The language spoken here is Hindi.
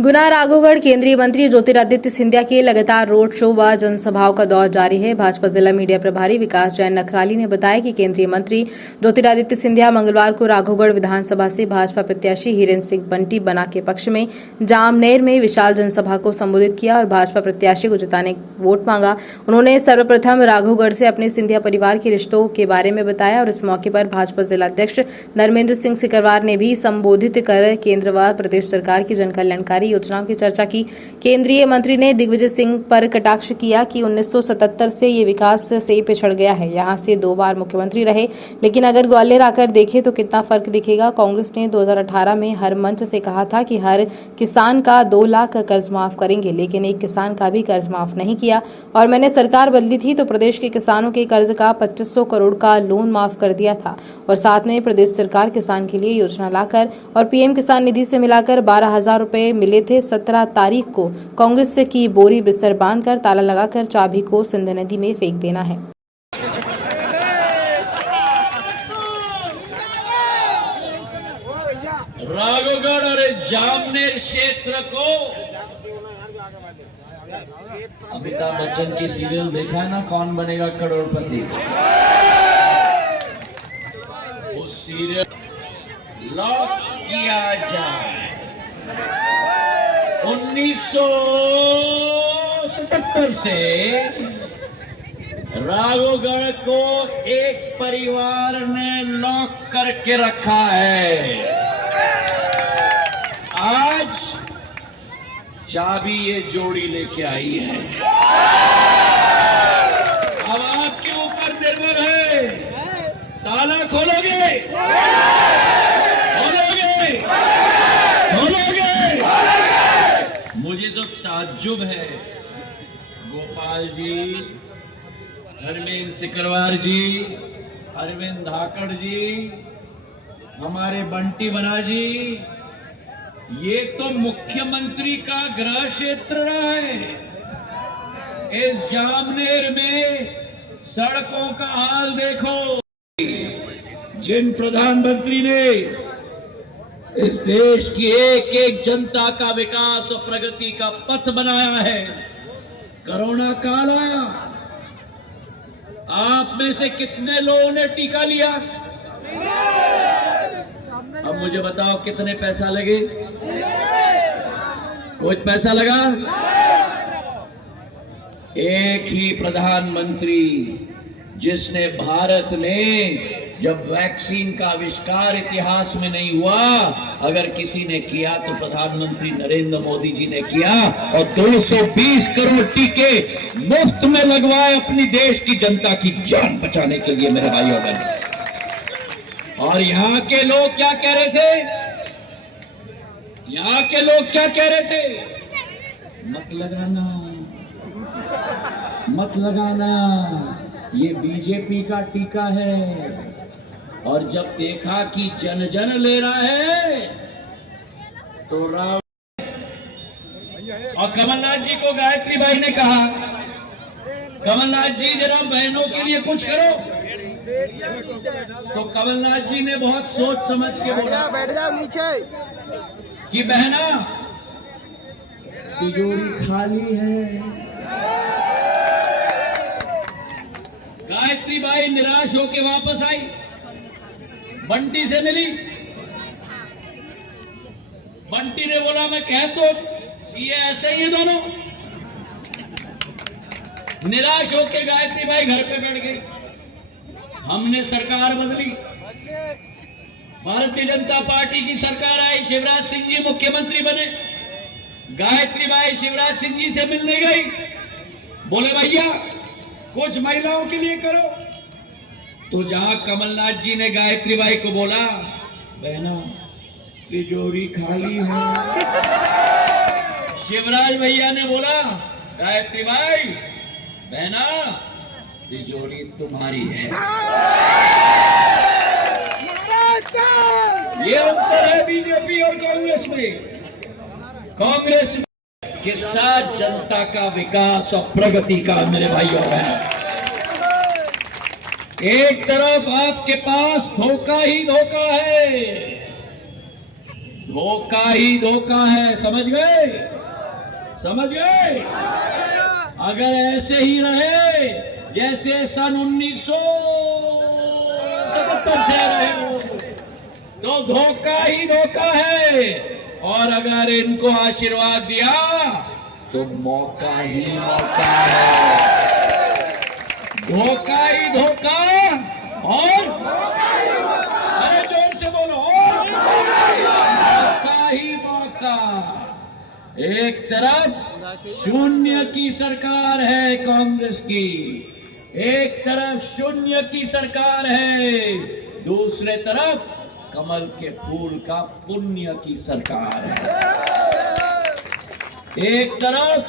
गुना राघोगढ़ केंद्रीय मंत्री ज्योतिरादित्य सिंधिया के लगातार रोड शो व जनसभाओं का दौर जारी है। भाजपा जिला मीडिया प्रभारी विकास जैन नखराली ने बताया कि केंद्रीय मंत्री ज्योतिरादित्य सिंधिया मंगलवार को राघोगढ़ विधानसभा से भाजपा प्रत्याशी हिरेन सिंह बंटी बना के पक्ष में जामनेर में विशाल जनसभा को संबोधित किया और भाजपा प्रत्याशी को जिताने वोट मांगा। उन्होंने सर्वप्रथम राघोगढ़ से अपने सिंधिया परिवार के रिश्तों के बारे में बताया और इस मौके पर भाजपा जिलाध्यक्ष धर्मेंद्र सिंह सिकरवार ने भी संबोधित कर केंद्र व प्रदेश सरकार की जनकल्याणकारी योजनाओं की चर्चा की। केंद्रीय मंत्री ने दिग्विजय सिंह पर कटाक्ष किया कि 1977 से ये विकास से पिछड़ गया है। यहां से 2 बार मुख्यमंत्री रहे, लेकिन अगर ग्वालियर आकर देखें तो कितना फर्क दिखेगा। कांग्रेस ने 2018 में हर मंच से कहा था कि हर किसान का 2 लाख कर्ज माफ करेंगे, लेकिन एक किसान का भी कर्ज माफ नहीं किया और मैंने सरकार बदली थी तो प्रदेश के किसानों के कर्ज का 2500 करोड़ का लोन माफ कर दिया था और साथ में प्रदेश सरकार किसान के लिए योजना लाकर और पीएम किसान निधि से मिलाकर 12,000 रुपए मिले थे। 17 तारीख को कांग्रेस की बोरी बिस्तर बांधकर ताला लगाकर चाबी को सिंध नदी में फेंक देना है। राघोगढ़ और जामनेर क्षेत्र को अमिताभ बच्चन की सीरियल देखा है ना, कौन बनेगा करोड़पति। उस सीरियल लॉक किया जाए। 1977 से राघोगढ़ को एक परिवार ने लॉक करके रखा है। आज चाबी ये जोड़ी लेके आई है। अब आपके ऊपर निर्भर है, ताला खोलोगे खोलोगे। मुझे तो ताज्जुब है, गोपाल जी, धर्मेंद्र सिकरवार जी, अरविंद धाकड़ जी, हमारे बंटी बना जी, ये तो मुख्यमंत्री का गृह क्षेत्र रहा है। इस जामनेर में सड़कों का हाल देखो। जिन प्रधानमंत्री ने इस देश की एक एक जनता का विकास और प्रगति का पथ बनाया है। कोरोना काल आया, आप में से कितने लोगों ने टीका लिया? अब मुझे बताओ कितने पैसा लगे? कुछ पैसा लगा? एक ही प्रधानमंत्री जिसने भारत ने जब वैक्सीन का आविष्कार इतिहास में नहीं हुआ, अगर किसी ने किया तो प्रधानमंत्री नरेंद्र मोदी जी ने किया और 220 करोड़ टीके मुफ्त में लगवाए अपनी देश की जनता की जान बचाने के लिए, मेरे भाइयों बहनों। और यहाँ के लोग क्या कह रहे थे? यहाँ के लोग क्या कह रहे थे? मत लगाना, मत लगाना, ये बीजेपी का टीका है। और जब देखा कि जन जन ले रहा है तो राव और कमलनाथ जी को गायत्री बाई ने कहा, कमलनाथ जी जरा बहनों के लिए कुछ करो। तो कमलनाथ जी ने बहुत सोच समझ के बोला, बैठ जाओ नीचे, कि बहना तिजोरी खाली है। गायत्री बाई निराश होकर वापस आई, बंटी से मिली। बंटी ने बोला मैं कह तो ये ऐसे ही है दोनों। निराश होकर गायत्री बाई घर पे बैठ गई। हमने सरकार बदली, भारतीय जनता पार्टी की सरकार आई, शिवराज सिंह जी मुख्यमंत्री बने। गायत्री बाई शिवराज सिंह जी से मिलने गई, बोले भैया कुछ महिलाओं के लिए करो। तो जहां कमलनाथ जी ने गायत्री बाई को बोला, बहना तिजोरी खाली है, शिवराज भैया ने बोला, गायत्री बाई बहना तिजोरी तुम्हारी है। ये अंतर है बीजेपी और कांग्रेस में। कांग्रेस के साथ जनता का विकास और प्रगति का, मेरे भाइयों बहनों, एक तरफ आपके पास धोखा ही धोखा है, धोखा ही धोखा है, समझ गए? समझ गए? अगर ऐसे ही रहे जैसे सन 1977 से रहे हो तो धोखा ही धोखा है, और अगर इनको आशीर्वाद दिया तो मौका ही मौका है। धोखा ही धोखा और अरे जोर से बोलो, और मौका ही मौका। एक तरफ शून्य की सरकार है कांग्रेस की, एक तरफ शून्य की सरकार है, दूसरे तरफ कमल के फूल का पुण्य की सरकार है। एक तरफ